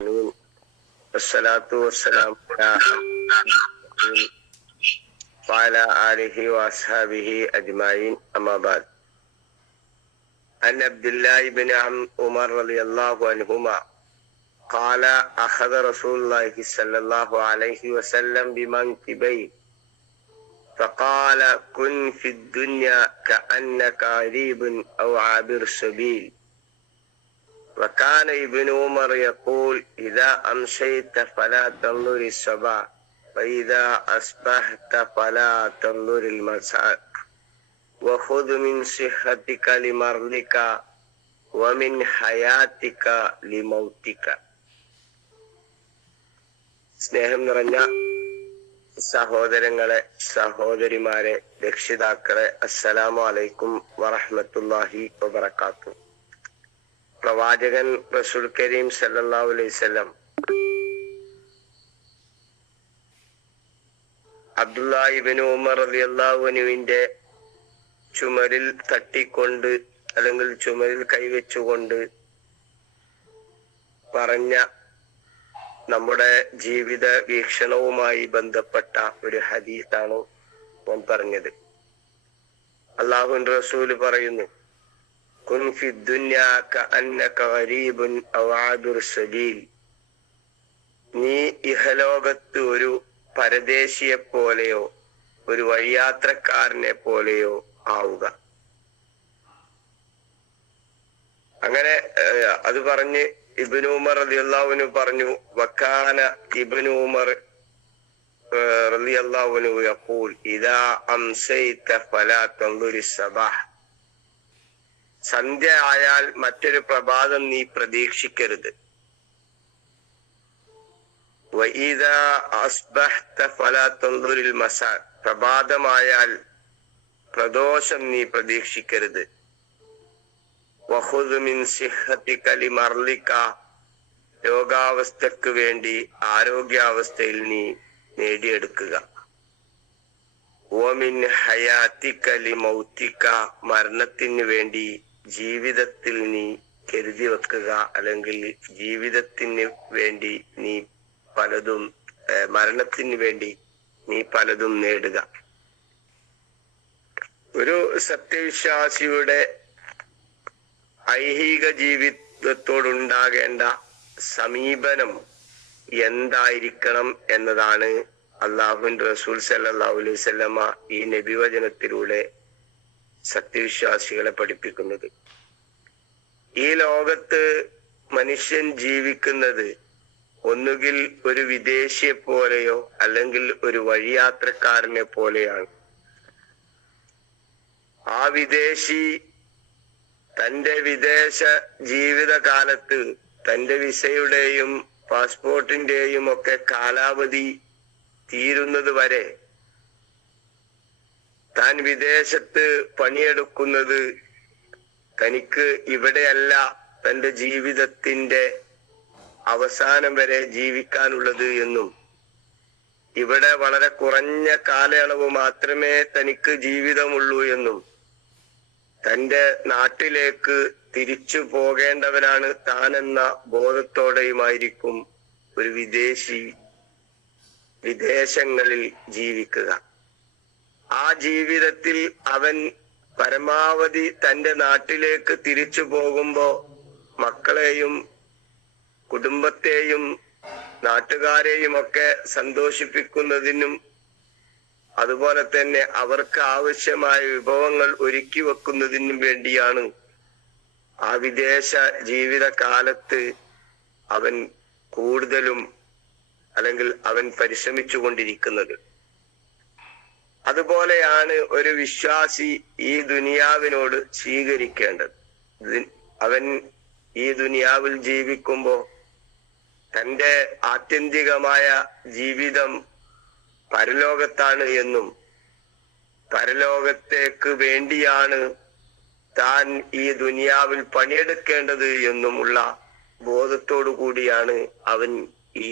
والصلاة والسلام على آله وأصحابه أجمعين أما بعد. عن عبد الله بن عمر رضي الله عنهما قال أخذ رسول الله صلى الله عليه وسلم بمنكبيه فقال كن في الدنيا كأنك غريب أو عابر سبيل. وكان ابن عمر يقول إذا أمسيت فلا تنظر الصباح وإذا أصبحت فلا تنظر المساء وخذ من صحتك لمرضك ومن حياتك لموتك. സ്നേഹം നിറഞ്ഞ സഹോദരങ്ങളെ, സഹോദരിമാരെ, രക്ഷിതാക്കളെ, അസ്സലാമു അലൈക്കും വറഹ്മത്തുള്ളാഹി വബറകാതുഹു. പ്രവാചകൻ റസൂൽ കരീം സല്ലല്ലാഹു അലൈഹി വസല്ലം അബ്ദുല്ലാഹി ഇബ്നു ഉമർ റളിയല്ലാഹു അൻഹുവിന്റെ ചുമരിൽ തട്ടിക്കൊണ്ട് അല്ലെങ്കിൽ ചുമരിൽ കൈവച്ചുകൊണ്ട് പറഞ്ഞ നമ്മുടെ ജീവിത വീക്ഷണവുമായി ബന്ധപ്പെട്ട ഒരു ഹദീസാണ് ഞാൻ പറഞ്ഞത്. അല്ലാഹുവിന്റെ റസൂൽ പറയുന്നു, കുൻ ഫി ദുനിയാ കഅന്നക ഗരീബുൻ ഔ ആബിർ സബീൽ. നീ ഇഹലോകത്ത് ഒരു പരദേശിയെ പോലെയോ ഒരു വഴിയാത്രക്കാരനെ പോലെയോ ആവുക. അങ്ങനെ അത് പറഞ്ഞ് ഇബ്നു ഉമർ റളിയല്ലാഹു അൻഹു പറഞ്ഞു, വകാന ഇബ്നു ഉമർ റളിയല്ലാഹു അൻഹു യഖൂൽ ഇദാ അംസൈത ഫലാ തൻദുരി സബാഹ്. സന്ധ്യ ആയാൽ മറ്റൊരു പ്രഭാതം നീ പ്രതീക്ഷിക്കരുത്. വഇദാ അസ്ബഹ്ത ഫലാ തൻദുരിൽ മസാ. പ്രഭാതമായാൽ പ്രദോഷം നീ പ്രതീക്ഷിക്കരുത്. വഖുദ് മിൻ സിഹ്ഹതിക ലിമർളിക. രോഗാവസ്ഥക്ക് വേണ്ടി ആരോഗ്യാവസ്ഥയിൽ നീ നേടിയെടുക്കുക. വമിൻ ഹയാതിക ലിമൗതിക. മരണത്തിന് വേണ്ടി ജീവിതത്തിൽ നീ കരുതി വെക്കുക, അല്ലെങ്കിൽ ജീവിതത്തിന് വേണ്ടി നീ പലതും, മരണത്തിന് വേണ്ടി നീ പലതും നേടുക. ഒരു സത്യവിശ്വാസിയുടെ ഐഹിക ജീവിതത്തോടുണ്ടാകേണ്ട സമീപനം എന്തായിരിക്കണം എന്നതാണ് അല്ലാഹുവിന്റെ റസൂൽ സല്ലല്ലാഹു അലൈഹി വസല്ലമ ഈ നബിവചനത്തിലൂടെ സത്യവിശ്വാസികളെ പഠിപ്പിക്കുന്നത്. ഈ ലോകത്ത് മനുഷ്യൻ ജീവിക്കുന്നത് ഒന്നുകിൽ ഒരു വിദേശിയെ പോലെയോ അല്ലെങ്കിൽ ഒരു വഴിയാത്രക്കാരനെ പോലെയാണ്. ആ വിദേശി തന്റെ വിദേശ ജീവിതകാലത്ത് തന്റെ വിസയുടെയും പാസ്പോർട്ടിന്റെയും ഒക്കെ കാലാവധി തീരുന്നത് വരെ താൻ വിദേശത്ത് പണിയെടുക്കുന്നത് തനിക്ക് ഇവിടെയല്ല തന്റെ ജീവിതത്തിന്റെ അവസാനം വരെ ജീവിക്കാനുള്ളത് എന്നും ഇവിടെ വളരെ കുറഞ്ഞ കാലയളവ് മാത്രമേ തനിക്ക് ജീവിതമുള്ളൂ എന്നും തന്റെ നാട്ടിലേക്ക് തിരിച്ചു പോകേണ്ടവനാണ് താനെന്ന ബോധത്തോടെയുമായിരിക്കും ഒരു വിദേശി വിദേശങ്ങളിൽ ജീവിക്കുക. ആ ജീവിതത്തിൽ അവൻ പരമാവധി തന്റെ നാട്ടിലേക്ക് തിരിച്ചു പോകുമ്പോ മക്കളെയും കുടുംബത്തെയും നാട്ടുകാരെയും ഒക്കെ സന്തോഷിപ്പിക്കുന്നതിനും അതുപോലെ തന്നെ അവർക്ക് ആവശ്യമായ വിഭവങ്ങൾ ഒരുക്കി വെക്കുന്നതിനും വേണ്ടിയാണ് ആ വിദേശ ജീവിതകാലത്ത് അവൻ കൂടുതലും അല്ലെങ്കിൽ അവൻ പരിശ്രമിച്ചു കൊണ്ടിരിക്കുന്നത്. അതുപോലെയാണ് ഒരു വിശ്വാസി ഈ ദുനിയാവിനോട് സ്വീകരിക്കേണ്ടത്. അവൻ ഈ ദുനിയാവിൽ ജീവിക്കുമ്പോ തന്റെ ആത്യന്തികമായ ജീവിതം പരലോകത്താണ് എന്നും പരലോകത്തേക്ക് വേണ്ടിയാണ് താൻ ഈ ദുനിയാവിൽ പണിയെടുക്കേണ്ടത് എന്നുമുള്ള ബോധത്തോടു കൂടിയാണ് അവൻ ഈ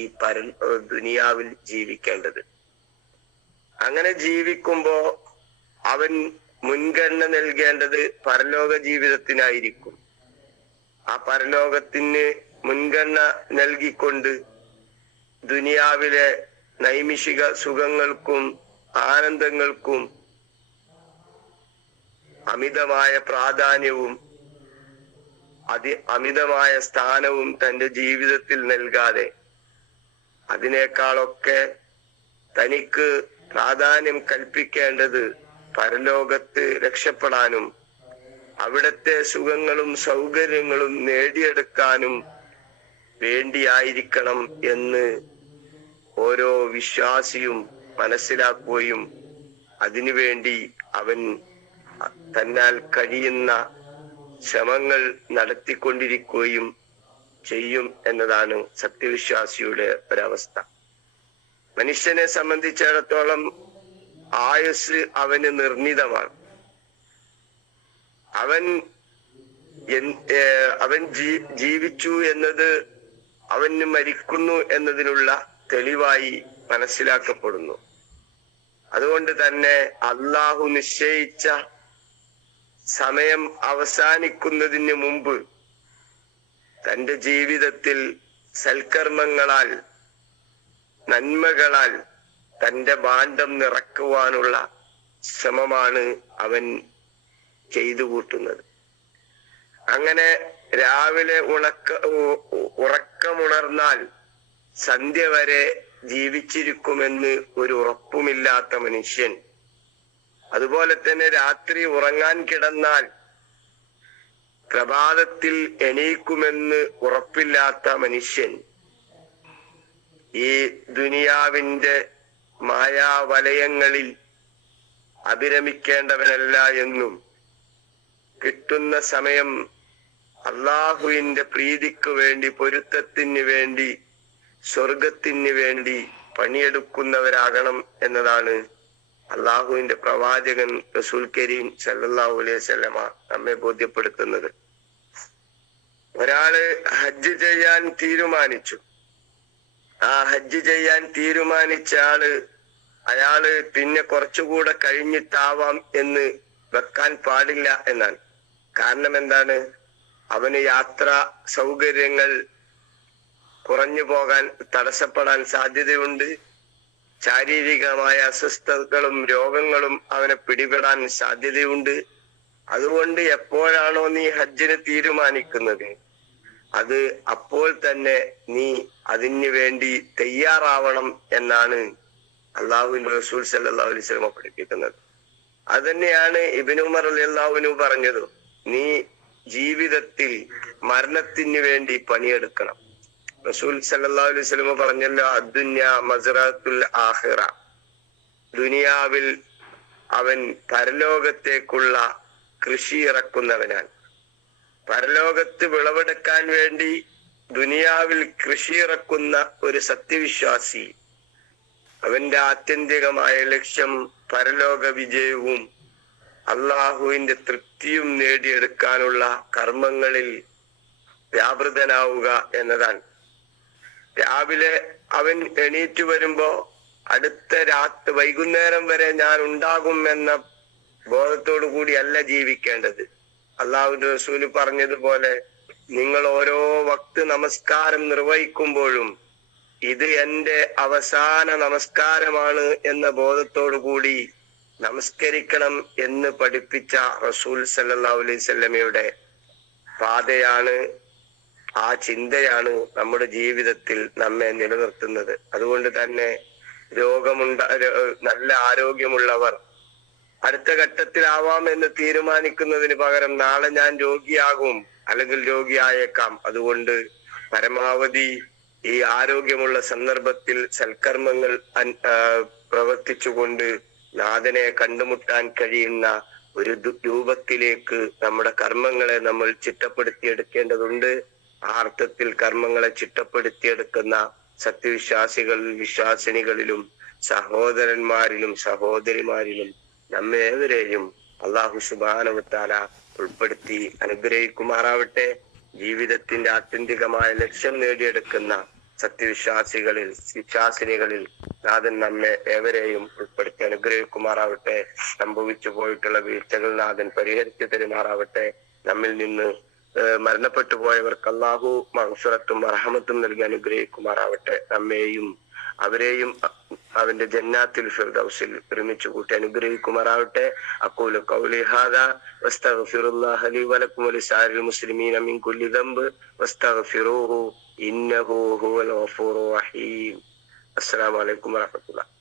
ദുനിയാവിൽ ജീവിക്കേണ്ടത്. അങ്ങനെ ജീവിക്കുമ്പോ അവൻ മുൻഗണന നൽകേണ്ടത് പരലോക ജീവിതത്തിനായിരിക്കും. ആ പരലോകത്തിന് മുൻഗണന നൽകിക്കൊണ്ട് ദുനിയാവിലെ നൈമിഷിക സുഖങ്ങൾക്കും ആനന്ദങ്ങൾക്കും അമിതമായ പ്രാധാന്യവും അമിതമായ സ്ഥാനവും തന്റെ ജീവിതത്തിൽ നൽകാതെ അതിനേക്കാളൊക്കെ തനിക്ക് പ്രാധാന്യം കൽപ്പിക്കേണ്ടത് പരലോകത്ത് രക്ഷപ്പെടാനും അവിടത്തെ സുഖങ്ങളും സൗകര്യങ്ങളും നേടിയെടുക്കാനും വേണ്ടിയായിരിക്കണം എന്ന് ഓരോ വിശ്വാസിയും മനസ്സിലാക്കുകയും അതിനുവേണ്ടി അവൻ തന്നാൽ കഴിയുന്ന ശ്രമങ്ങൾ നടത്തിക്കൊണ്ടിരിക്കുകയും ചെയ്യും എന്നതാണ് സത്യവിശ്വാസിയുടെ ഒരവസ്ഥ. മനുഷ്യനെ സംബന്ധിച്ചിടത്തോളം ആയുസ് അവന് നിർണിതമാണ്. അവൻ ജീവിച്ചു എന്നത് അവന് മരിക്കുന്നു എന്നതിനുള്ള തെളിവായി മനസ്സിലാക്കപ്പെടുന്നു. അതുകൊണ്ട് തന്നെ അള്ളാഹു നിശ്ചയിച്ച സമയം അവസാനിക്കുന്നതിന് മുമ്പ് തന്റെ ജീവിതത്തിൽ സൽക്കർമ്മങ്ങളാൽ നന്മകളാൽ തന്റെ ഭാണ്ഡം നിറക്കുവാനുള്ള ശ്രമമാണ് അവൻ ചെയ്തു കൂട്ടുന്നത്. അങ്ങനെ രാവിലെ ഉറക്കമുണർന്നാൽ സന്ധ്യ വരെ ജീവിച്ചിരിക്കുമെന്ന് ഒരു ഉറപ്പുമില്ലാത്ത മനുഷ്യൻ, അതുപോലെ തന്നെ രാത്രി ഉറങ്ങാൻ കിടന്നാൽ പ്രഭാതത്തിൽ എണീക്കുമെന്ന് ഉറപ്പില്ലാത്ത മനുഷ്യൻ ഈ ദുനിയാവിന്റെ മായാവലയങ്ങളിൽ അഭിരമിക്കേണ്ടവനല്ല എന്നും കിട്ടുന്ന സമയം അള്ളാഹുവിന്റെ പ്രീതിക്ക് വേണ്ടി, പൊരുത്തത്തിന് വേണ്ടി, സ്വർഗത്തിന് വേണ്ടി പണിയെടുക്കുന്നവരാകണം എന്നതാണ് അള്ളാഹുവിന്റെ പ്രവാചകൻ റസൂൽ കരീം സല്ലല്ലാഹു അലൈഹി വസല്ലമ നമ്മെ ബോധ്യപ്പെടുത്തുന്നത്. ഒരാള് ഹജ്ജ് ചെയ്യാൻ തീരുമാനിച്ചു. ആ ഹജ്ജ് ചെയ്യാൻ തീരുമാനിച്ച അയാള് പിന്നെ കുറച്ചുകൂടെ കഴിഞ്ഞിട്ടാവാം എന്ന് വെക്കാൻ പാടില്ല എന്നാണ്. കാരണം എന്താണ്? അവന് യാത്രാ സൗകര്യങ്ങൾ കുറഞ്ഞു പോകാൻ, തടസ്സപ്പെടാൻ സാധ്യതയുണ്ട്. ശാരീരികമായ അസ്വസ്ഥതകളും രോഗങ്ങളും അവനെ പിടിപെടാൻ സാധ്യതയുണ്ട്. അതുകൊണ്ട് എപ്പോഴാണോ നീ ഹജ്ജിന് തീരുമാനിക്കുന്നത് അത് അപ്പോൾ തന്നെ നീ അതിന് വേണ്ടി തയ്യാറാവണം എന്നാണ് അള്ളാഹുവിന്റെ റസൂൽ സല്ലല്ലാഹു അലൈഹി വസല്ലം പഠിപ്പിക്കുന്നത്. അത് തന്നെയാണ് ഇബ്നു ഉമർ റളിയല്ലാഹു അൻഹു പറഞ്ഞത്. നീ ജീവിതത്തിൽ മരണത്തിന് വേണ്ടി പണിയെടുക്കണം. റസൂൽ സല്ലല്ലാഹു അലൈഹി വസല്ലം പറഞ്ഞല്ലോ, അദ്ദുന്യ മസ്റഅത്തുൽ ആഖിറ. ദുനിയാവിൽ അവൻ പരലോകത്തേക്കുള്ള കൃഷി ഇറക്കുന്നവനാണ്. പരലോകത്ത് വിളവെടുക്കാൻ വേണ്ടി ദുനിയാവിൽ കൃഷി ഇറക്കുന്ന ഒരു സത്യവിശ്വാസി അവന്റെ ആത്യന്തികമായ ലക്ഷ്യം പരലോക വിജയവും അള്ളാഹുവിന്റെ തൃപ്തിയും നേടിയെടുക്കാനുള്ള കർമ്മങ്ങളിൽ വ്യാപൃതനാവുക എന്നതാണ്. രാവിലെ അവൻ എണീറ്റ് വരുമ്പോ അടുത്ത വൈകുന്നേരം വരെ ഞാൻ ഉണ്ടാകും എന്ന ബോധത്തോടു കൂടിയല്ല ജീവിക്കേണ്ടത്. അള്ളാഹുവിന്റെ റസൂല് പറഞ്ഞതുപോലെ, നിങ്ങൾ ഓരോ വക്ത് നമസ്കാരം നിർവഹിക്കുമ്പോഴും ഇത് എന്റെ അവസാന നമസ്കാരമാണ് എന്ന ബോധത്തോടു കൂടി നമസ്കരിക്കണം എന്ന് പഠിപ്പിച്ച റസൂൽ സല്ലല്ലാഹു അലൈഹി വസല്ലമയുടെ പാതയാണ്, ആ ചിന്തയാണ് നമ്മുടെ ജീവിതത്തിൽ നമ്മെ നിലനിർത്തുന്നത്. അതുകൊണ്ട് തന്നെ നല്ല ആരോഗ്യമുള്ളവർ അടുത്ത ഘട്ടത്തിലാവാം എന്ന് തീരുമാനിക്കുന്നതിന് പകരം നാളെ ഞാൻ രോഗിയാകും അല്ലെങ്കിൽ രോഗിയായേക്കാം, അതുകൊണ്ട് പരമാവധി ഈ ആരോഗ്യമുള്ള സന്ദർഭത്തിൽ സൽക്കർമ്മങ്ങൾ പ്രവർത്തിച്ചുകൊണ്ട് നാഥനെ കണ്ടുമുട്ടാൻ കഴിയുന്ന ഒരു രൂപത്തിലേക്ക് നമ്മുടെ കർമ്മങ്ങളെ നമ്മൾ ചിട്ടപ്പെടുത്തിയെടുക്കേണ്ടതുണ്ട്. ആ അർത്ഥത്തിൽ കർമ്മങ്ങളെ ചിട്ടപ്പെടുത്തിയെടുക്കുന്ന വിശ്വാസിനികളിലും സഹോദരന്മാരിലും സഹോദരിമാരിലും നമ്മേവരെയും അല്ലാഹു സുബ്ഹാനഹു വ തആല ഉൾപ്പെടുത്തി അനുഗ്രഹിക്കുമാറാവട്ടെ. ജീവിതത്തിന്റെ ആത്യന്തികമായ ലക്ഷ്യം നേടിയെടുക്കുന്ന വിശ്വാസിനികളിൽ നാഥൻ നമ്മെ ഏവരെയും ഉൾപ്പെടുത്തി അനുഗ്രഹിക്കുമാറാവട്ടെ. സംഭവിച്ചു പോയിട്ടുള്ള വീഴ്ചകൾ നാഥൻ പരിഹരിച്ചു തരുമാറാവട്ടെ. നമ്മിൽ നിന്ന് മരണപ്പെട്ടു പോയവർക്ക് അള്ളാഹു മഗ്ഫിറത്തും റഹ്മത്തും നൽകി അനുഗ്രഹിക്കുമാറാവട്ടെ. നമ്മെയും അവരെയും അവന്റെ ജന്നാത്തിൽ ഫിർദൗസിൽ ഒരുമിച്ച് കൂട്ടി അനുഗ്രഹിക്കുമാറാവട്ടെ. അഖൂലു ഖൗലി ഹാദാ വസ്തഗ്ഫിറുല്ലാഹ ലി വലക്കും വലിസാരിൽ മുസ്ലിമീന മിൻ കുല്ലി ദംബ് വസ്തഗ്ഫിറൂഹു ഇന്നഹു ഹുവൽ ഗഫൂറുർ റഹീം. അസ്സലാമു അലൈക്കും വറഹ്മത്തുള്ളാഹി.